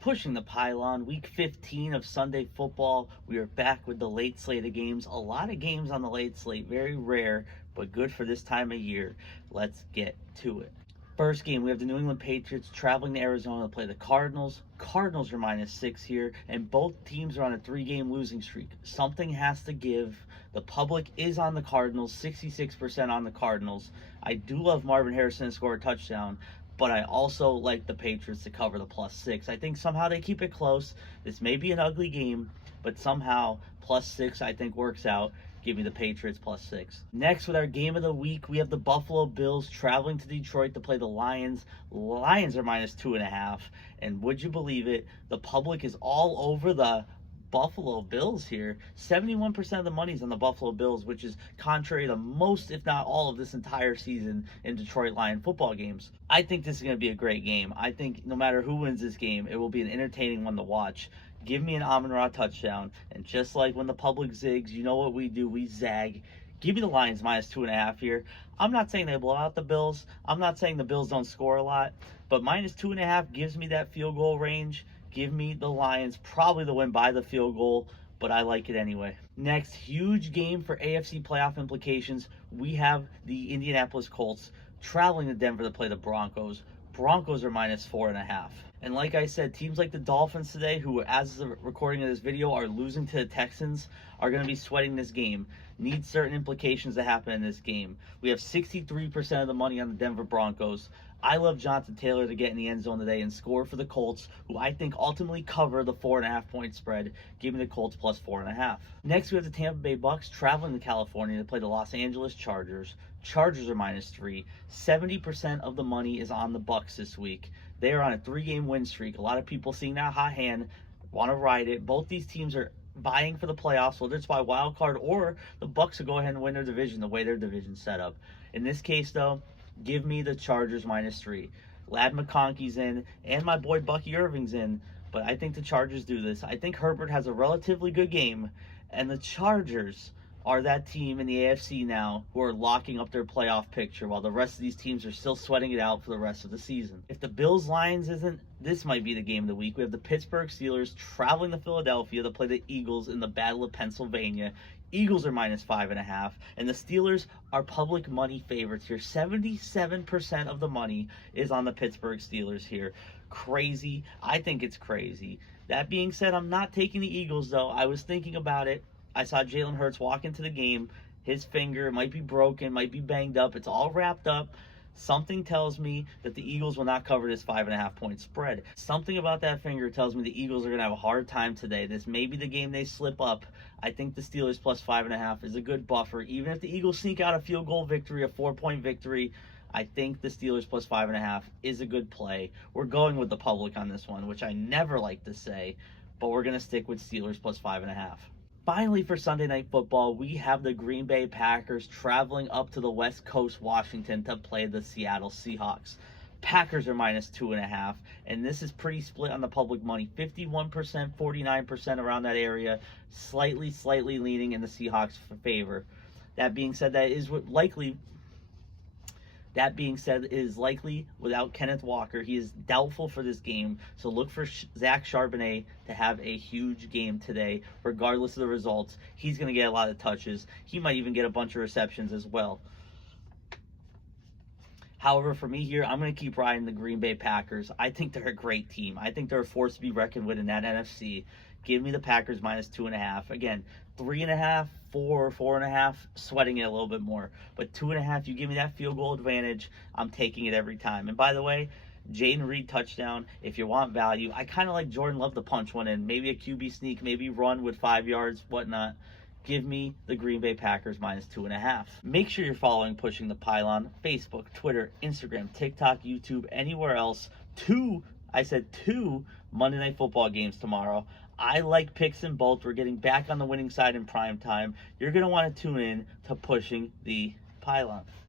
Pushing the Pylon, week 15 of Sunday football. We are back with the late slate of games. A lot of games on the late slate, very rare, but good for this time of year. Let's get to it. First game, we have the New England Patriots traveling to Arizona to play the Cardinals. Cardinals are -6 here, and both teams are on a 3-game losing streak. Something has to give. The public is on the Cardinals, 66% on the Cardinals. I do love Marvin Harrison to score a touchdown, but I also like the Patriots to cover the +6. I think somehow they keep it close. This may be an ugly game, but somehow +6 I think works out. Give me the Patriots +6. Next, with our game of the week, we have the Buffalo Bills traveling to Detroit to play the Lions. Lions are -2.5. And would you believe it? The public is all over the Buffalo Bills here. 71% of the money's on the Buffalo Bills, which is contrary to most, if not all, of this entire season in Detroit Lion football games. I think this is going to be a great game. I think no matter who wins this game, it will be an entertaining one to watch. Give me an Amon-Ra touchdown, and just like when the public zigs, you know what we do, we zag. Give me the Lions -2.5 here. I'm not saying they blow out the Bills. I'm not saying the Bills don't score a lot, but -2.5 gives me that field goal range. Give me the Lions, probably the win by the field goal, but I like it anyway. Next, huge game for AFC playoff implications. We have the Indianapolis Colts traveling to Denver to play the Broncos. Broncos are -4.5. And like I said, teams like the Dolphins today, who as of the recording of this video are losing to the Texans, are going to be sweating this game. Need certain implications to happen in this game. We have 63% of the money on the Denver Broncos. I love Jonathan Taylor to get in the end zone today and score for the Colts, who I think ultimately cover the 4.5-point spread. Give me the Colts +4.5. Next, we have the Tampa Bay Bucks traveling to California to play the Los Angeles Chargers. Chargers are -3. 70% of the money is on the Bucks this week. They are on a 3-game win streak. A lot of people seeing that hot hand want to ride it. Both these teams are vying for the playoffs, whether it's by wild card or the Bucks will go ahead and win their division the way their division's set up. In this case, though, give me the Chargers -3. Lad McConkey's in, and my boy Bucky Irving's in, but I think the Chargers do this. I think Herbert has a relatively good game, and the Chargers are that team in the AFC now who are locking up their playoff picture while the rest of these teams are still sweating it out for the rest of the season. If the Bills-Lions isn't, this might be the game of the week. We have the Pittsburgh Steelers traveling to Philadelphia to play the Eagles in the Battle of Pennsylvania. Eagles are -5.5, and the Steelers are public money favorites here. 77% of the money is on the Pittsburgh Steelers here. Crazy. I think it's crazy. That being said, I'm not taking the Eagles, though. I was thinking about it. I saw Jalen Hurts walk into the game. His finger might be broken, might be banged up. It's all wrapped up. Something tells me that the Eagles will not cover this 5.5-point spread. Something about that finger tells me the Eagles are going to have a hard time today. This may be the game they slip up. I think the Steelers +5.5 is a good buffer. Even if the Eagles sneak out a field goal victory, a 4-point victory, I think the Steelers +5.5 is a good play. We're going with the public on this one, which I never like to say, but we're going to stick with Steelers +5.5. Finally, for Sunday Night Football, we have the Green Bay Packers traveling up to the West Coast, Washington, to play the Seattle Seahawks. Packers are -2.5, and this is pretty split on the public money. 51%, 49% around that area, slightly leaning in the Seahawks' favor. That being said, it is likely without Kenneth Walker. He is doubtful for this game, so look for Zach Charbonnet to have a huge game today, regardless of the results. He's going to get a lot of touches. He might even get a bunch of receptions as well. However, for me here, I'm going to keep riding the Green Bay Packers. I think they're a great team. I think they're a force to be reckoned with in that NFC. Give me the Packers -2.5. Again, 3.5, 4, 4.5, sweating it a little bit more. But 2.5, you give me that field goal advantage, I'm taking it every time. And by the way, Jaden Reed touchdown, if you want value. I kind of like Jordan Love to punch one in. Maybe a QB sneak, maybe run with 5 yards, whatnot. Give me the Green Bay Packers -2.5. Make sure you're following Pushing the Pylon, Facebook, Twitter, Instagram, TikTok, YouTube, anywhere else. Two Monday Night Football games tomorrow. I like picks in both. We're getting back on the winning side in prime time. You're going to want to tune in to Pushing the Pylon.